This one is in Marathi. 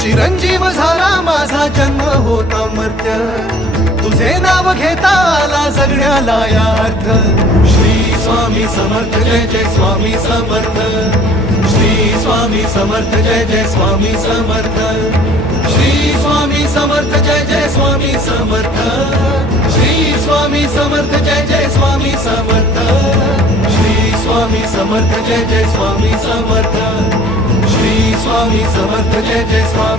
चिरंजीव झाला माझा जन्म होता मर्त्य, तुझे नाव घेता आला जगण्याला यार्थ. श्री स्वामी समर्थ जय जय स्वामी समर्थ, श्री स्वामी समर्थ जय जय स्वामी समर्थ, श्री स्वामी समर्थ जय जय स्वामी समर्थ, श्री स्वामी समर्थ जय जय स्वामी समर्थ, श्री स्वामी समर्थ जय जय स्वामी समर्थ, श्री स्वामी समर्थ जय जय स्वामी